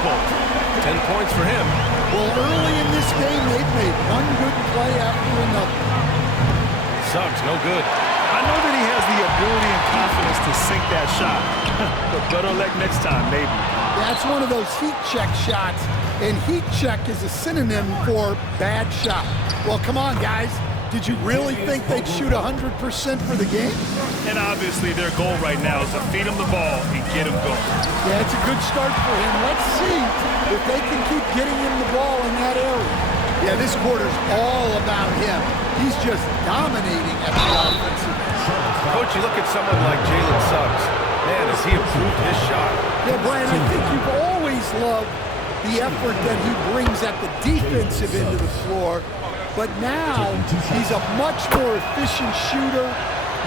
Pope. 10 points for him. Well, early in this game, they've made one good play after another. Suggs, no good. I know that he has the ability and confidence to sink that shot. But better luck next time, maybe. That's one of those heat check shots, and heat check is a synonym for bad shot. Well, come on, guys. Did you really think they'd shoot 100% for the game? And obviously their goal right now is to feed him the ball and get him going. Yeah, it's a good start for him. Let's see if they can keep getting him the ball in that area. Yeah, this quarter's all about him. He's just dominating at the offensive end. Coach, you look at someone like Jalen Suggs. Man, has he improved his shot. Yeah, Brian, I think you've always loved the effort that he brings at the defensive end of the floor. But now he's a much more efficient shooter,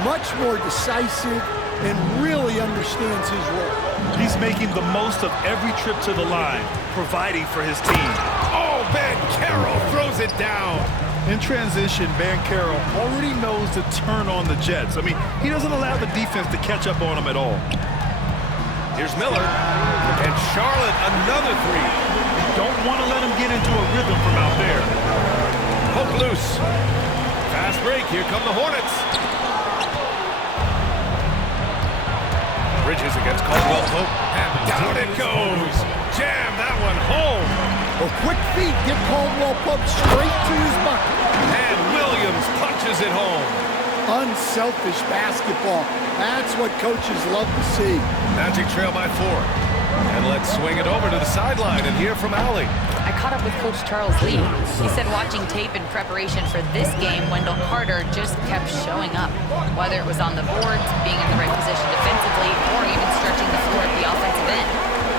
much more decisive, and really understands his role. He's making the most of every trip to the line, providing for his team. Oh, Banchero throws it down. In transition, Banchero already knows to turn on the Jets. I mean, he doesn't allow the defense to catch up on him at all. Here's Miller. And Charlotte, another three. You don't want to let him get into a rhythm from out there. Pope loose. Fast break. Here come the Hornets. Bridges against Caldwell Pope. And down it goes. Jam that one home. A quick feet get Caldwell Pope straight to his bucket. And Williams punches it home. Unselfish basketball. That's what coaches love to see. Magic trail by 4. And let's swing it over to the sideline and hear from Allie. I caught up with Coach Charles Lee. He said watching tape in preparation for this game, Wendell Carter just kept showing up. Whether it was on the boards, being in the right position defensively, or even stretching the floor at the offensive end.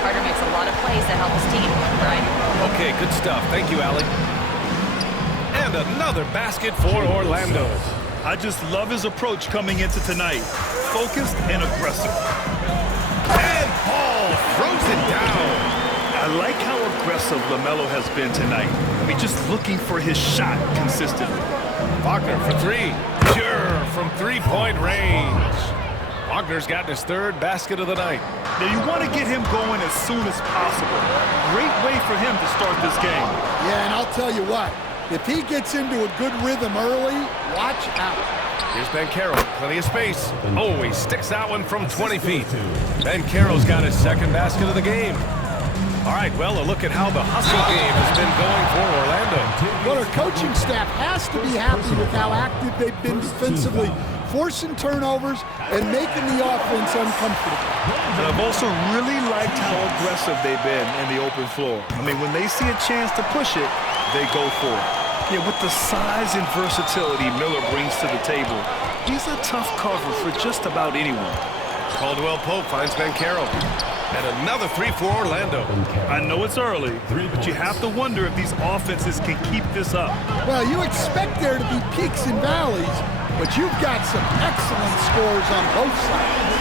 Carter makes a lot of plays that help his team, Brian. Okay, good stuff. Thank you, Allie. And another basket for Orlando. I just love his approach coming into tonight. Focused and aggressive. And Paul throws it down. I like how aggressive LaMelo has been tonight. I mean, just looking for his shot consistently. Wagner for 3. Sure, from three-point range. Wagner's gotten his 3rd basket of the night. Now, you want to get him going as soon as possible. Great way for him to start this game. Yeah, and I'll tell you what. If he gets into a good rhythm early, watch out. Here's Banchero, plenty of space. Oh, he sticks that one from 20 feet. Banchero's got his 2nd basket of the game. All right, well, a look at how the hustle game has been going for Orlando. Well, our coaching staff has to be happy with how active they've been defensively, forcing turnovers and making the offense uncomfortable. And I've also really liked how aggressive they've been in the open floor. I mean, when they see a chance to push it, they go for it. Yeah, with the size and versatility Miller brings to the table, he's a tough cover for just about anyone. Caldwell Pope finds Banchero. And another 3 for Orlando. I know it's early, but you have to wonder if these offenses can keep this up. Well, you expect there to be peaks and valleys, but you've got some excellent scores on both sides.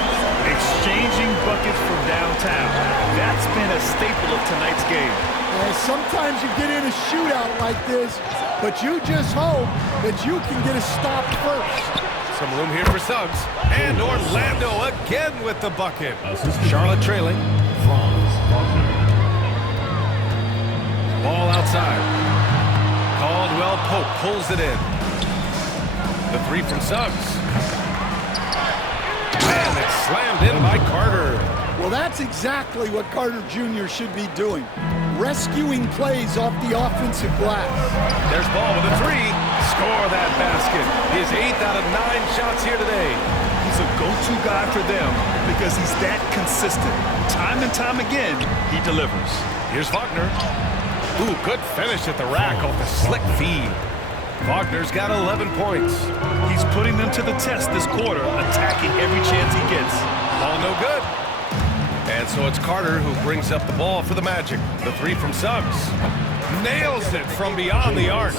Exchanging buckets from downtown. That's been a staple of tonight's game. Sometimes you get in a shootout like this, but you just hope that you can get a stop first. Some room here for Suggs. And Orlando again with the bucket. Charlotte trailing. Ball outside. Caldwell Pope pulls it in. The 3 from Suggs. And it's slammed in by Carter. Well, that's exactly what Carter Jr. should be doing. Rescuing plays off the offensive glass. There's Ball with a 3. Score that basket. His 8th out of 9 shots here today. He's a go-to guy for them because he's that consistent. Time and time again, he delivers. Here's Wagner. Ooh, good finish at the rack off the slick feed. Wagner's got 11 points. He's putting them to the test this quarter, attacking every chance he gets. All no good. And so it's Carter who brings up the ball for the Magic. The 3 from Suggs. Nails it from beyond the arc.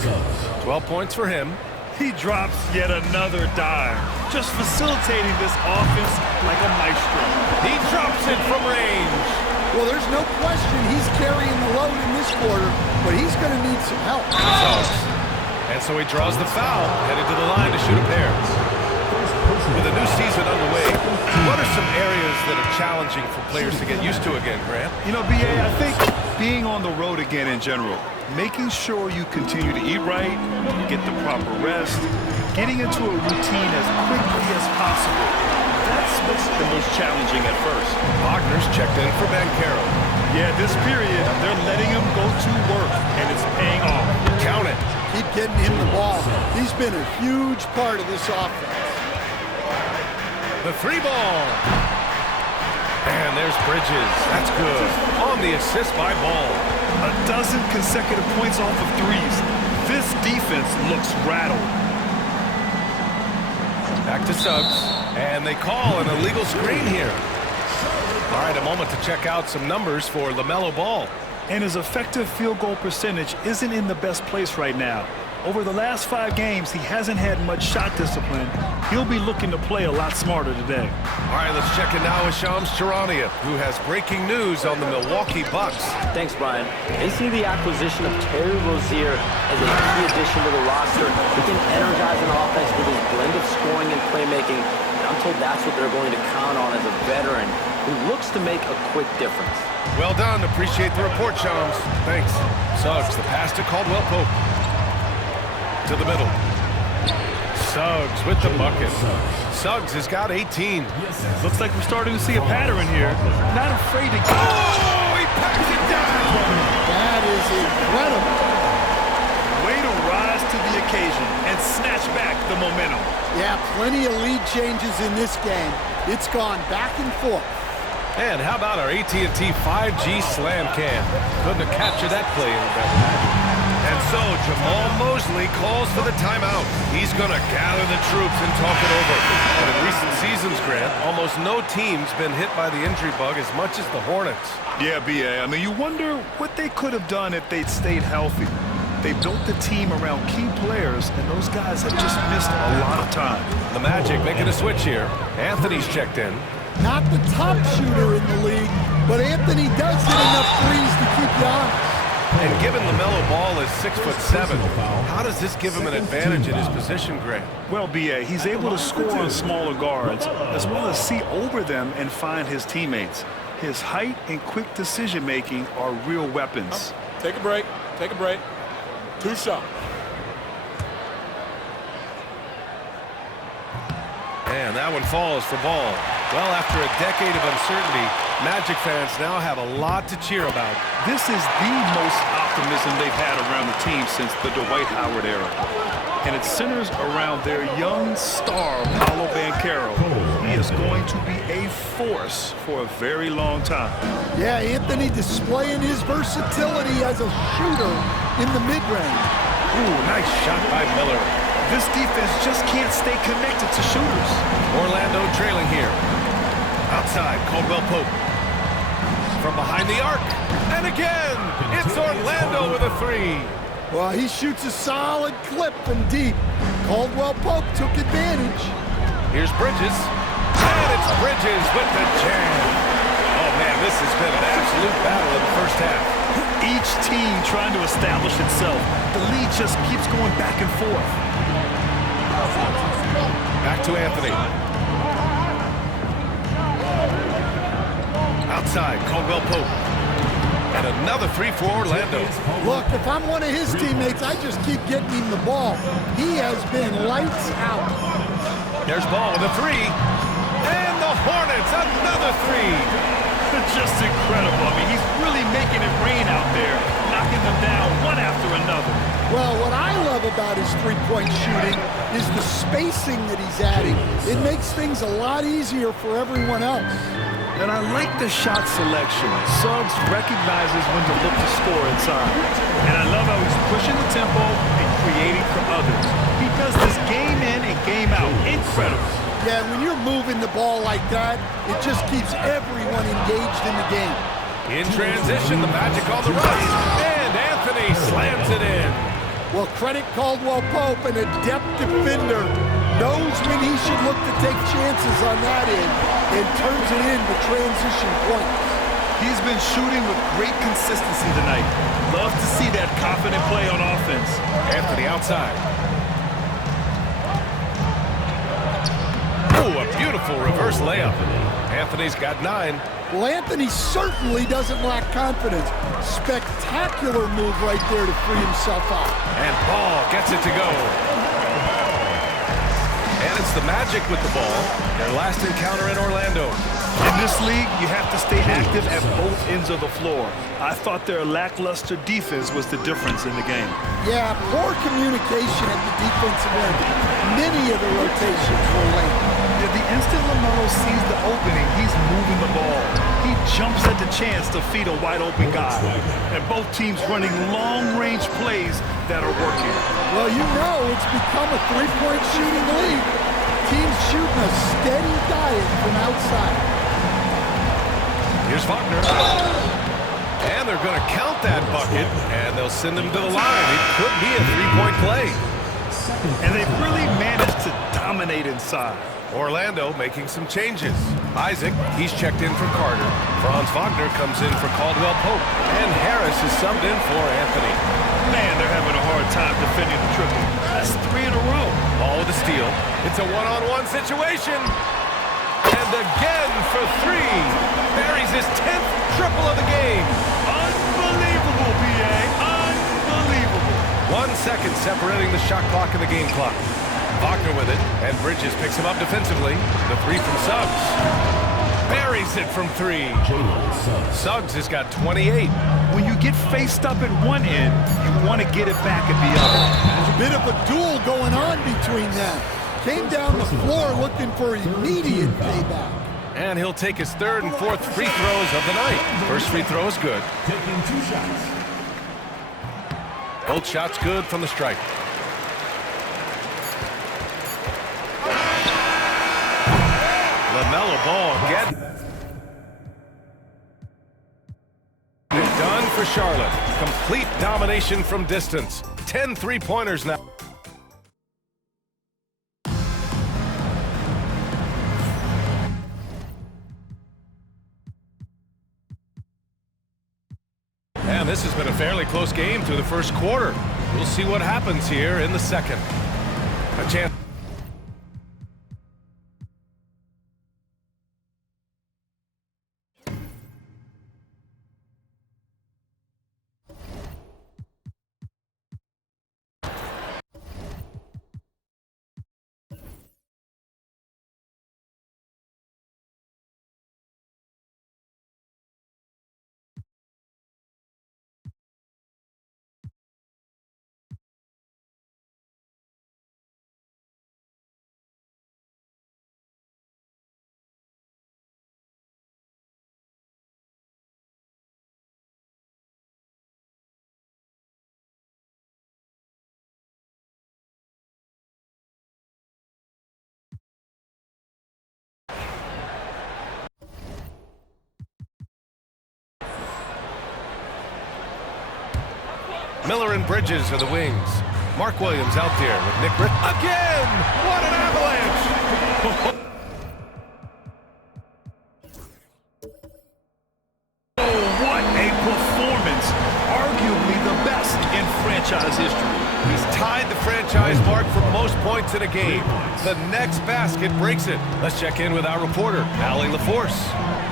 12 points for him. He drops yet another dime, just facilitating this offense like a maestro. He drops it from range. Well, there's no question he's carrying the load in this quarter, but he's going to need some help. And so he draws the foul, headed to the line to shoot a pair. With a new season underway, what are some areas that are challenging for players to get used to again, Grant? You know, B.A., I think being on the road again in general, making sure you continue to eat right, get the proper rest, getting into a routine as quickly as possible. That's what's the most challenging at first. Wagner's checked in for Banchero. Yeah, this period, they're letting him go to work, and it's paying off. Count it. Keep getting him the ball. He's been a huge part of this offense. The 3-ball. And there's Bridges. That's good. On the assist by Ball. A dozen consecutive points off of threes. This defense looks rattled. Back to Suggs. And they call an illegal screen here. All right, a moment to check out some numbers for LaMelo Ball. And his effective field goal percentage isn't in the best place right now. Over the last 5 games, he hasn't had much shot discipline. He'll be looking to play a lot smarter today. All right, let's check in now with Shams Charania, who has breaking news on the Milwaukee Bucks. Thanks, Brian. They see the acquisition of Terry Rozier as a key addition to the roster. He can energize an offense with his blend of scoring and playmaking. And I'm told that's what they're going to count on as a veteran who looks to make a quick difference. Well done. Appreciate the report, Shams. Thanks. Suggs, the pass to Caldwell Pope. To the middle. Suggs with the bucket. Suggs has got 18. Looks like we're starting to see a pattern here. Not afraid to go. Oh, he packs it down. That is incredible. Way to rise to the occasion and snatch back the momentum. Yeah, plenty of lead changes in this game. It's gone back and forth. And how about our AT&T 5G Slam Cam? Couldn't have captured that play any better. And so Jamal Mosley calls for the timeout. He's going to gather the troops and talk it over. And in recent seasons, Grant, almost no team's been hit by the injury bug as much as the Hornets. Yeah, B.A. I mean, you wonder what they could have done if they'd stayed healthy. They built the team around key players, and those guys have just missed a lot of time. The Magic making a switch here. Anthony's checked in. Not the top shooter in the league, but Anthony does hit enough threes to keep you honest. And given LaMelo Ball is 6'7", how does this give him an advantage in his position, Grant? Well, B.A., he's able to score on smaller guards, as well as see over them and find his teammates. His height and quick decision-making are real weapons. Take a break. Take a break. 2 shots. And that one falls for Ball. Well, after a decade of uncertainty, Magic fans now have a lot to cheer about. This is the most optimism they've had around the team since the Dwight Howard era. And it centers around their young star, Paolo Banchero. He is going to be a force for a very long time. Yeah, Anthony displaying his versatility as a shooter in the mid-range. Ooh, nice shot by Miller. This defense just can't stay connected to shooters. Orlando trailing here. Outside, Caldwell Pope. From behind the arc. And again, it's Orlando with a 3. Well, he shoots a solid clip from deep. Caldwell Pope took advantage. Here's Bridges. And it's Bridges with the jam. Oh, man, this has been an absolute battle in the first half. Each team trying to establish itself. The lead just keeps going back and forth. Back to Anthony. Outside, Caldwell Pope. And another 3 for Orlando. Look, if I'm one of his teammates, I just keep getting him the ball. He has been lights out. There's Ball with a 3. And the Hornets, another 3. Just incredible. I mean, he's really making it rain out there, knocking them down one after another. Well, what I love about his three-point shooting is the spacing that he's adding. It makes things a lot easier for everyone else. And I like the shot selection. Suggs recognizes when to look to score inside. And I love how he's pushing the tempo and creating for others. He does this game in and game out. Incredible. Yeah, when you're moving the ball like that, it just keeps everyone engaged in the game. In transition, the Magic on the right. And Anthony slams it in. Well, credit Caldwell Pope, an adept defender. Knows when he should look to take chances on that end and turns it into transition points. He's been shooting with great consistency tonight. Love to see that confident play on offense. Anthony outside. Oh, a beautiful reverse layup. Anthony's got 9. Well, Anthony certainly doesn't lack confidence. Spectacular move right there to free himself out. And Ball gets it to go. And it's the Magic with the ball. Their last encounter in Orlando. In this league, you have to stay active at both ends of the floor. I thought their lackluster defense was the difference in the game. Yeah, poor communication at the defensive end. Many of the rotations were late. Yeah, the instant LaMelo sees the opening, he's moving the ball. He jumps at the chance to feed a wide-open guy. And both teams running long-range plays that are working. Well, you know it's become a three-point shooting league. Teams shooting a steady diet from outside. Here's Wagner. And they're going to count that bucket, and they'll send him to the line. It could be a three-point play. And they've really managed to dominate inside. Orlando making some changes. Isaac, he's checked in for Carter. Franz Wagner comes in for Caldwell Pope. And Harris is subbed in for Anthony. Man, they're having a hard time defending the triple. That's 3 in a row. Ball with the steal. It's a one-on-one situation. And again for 3. Buries his 10th triple of the game. Unbelievable, B.A. Unbelievable. 1 second separating the shot clock and the game clock. Wagner with it, and Bridges picks him up defensively. The 3 from Suggs. Buries it from 3. Suggs has got 28. When you get faced up at one end, you want to get it back at the other. There's a bit of a duel going on between them. Came down the floor looking for immediate payback. And he'll take his 3rd and 4th free throws of the night. First free throw is good. Taking 2 shots. Both shots good from the stripe. LaMelo Ball get it done for Charlotte. Complete domination from distance. 10 3-pointers now. And this has been a fairly close game through the first quarter. We'll see what happens here in the second. A chance. Miller and Bridges are the wings. Mark Williams out there with Nick Britt. Again! What an avalanche! Oh, what a performance. Arguably the best in franchise history. He's tied the franchise mark for most points in a game. The next basket breaks it. Let's check in with our reporter, Allie LaForce.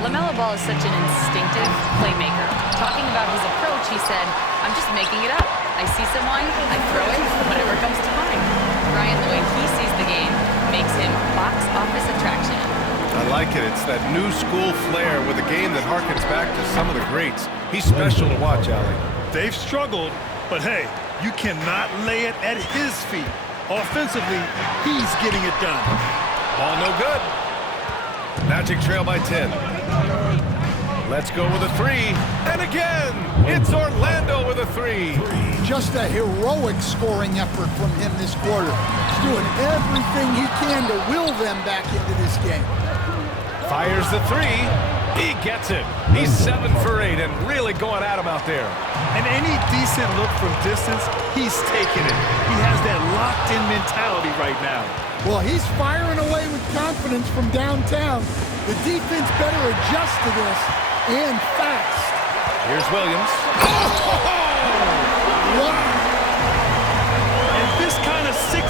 LaMelo Ball is such an instinctive playmaker. Talking about his approach, he said, "I'm just making it up. I see someone, I throw it, whatever comes to mind." Ryan, the way he sees the game makes him box office attraction. I like it. It's that new school flair with a game that harkens back to some of the greats. He's special to watch, Allie. They've struggled, but hey, you cannot lay it at his feet. Offensively, he's getting it done. Ball no good. Magic trail by 10. Let's go with a 3. And again, it's Orlando with a 3. Just a heroic scoring effort from him this quarter. He's doing everything he can to will them back into this game. Fires the 3. He gets it. He's 7 for 8 and really going at him out there. And any decent look from distance, he's taking it. He has that locked-in mentality right now. Well, he's firing away with confidence from downtown. The defense better adjust to this, and fast. Here's Williams. Wow. And this kind of He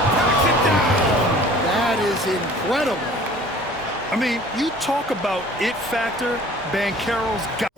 packs it down. That is incredible. I mean, you talk about it factor, Banchero's got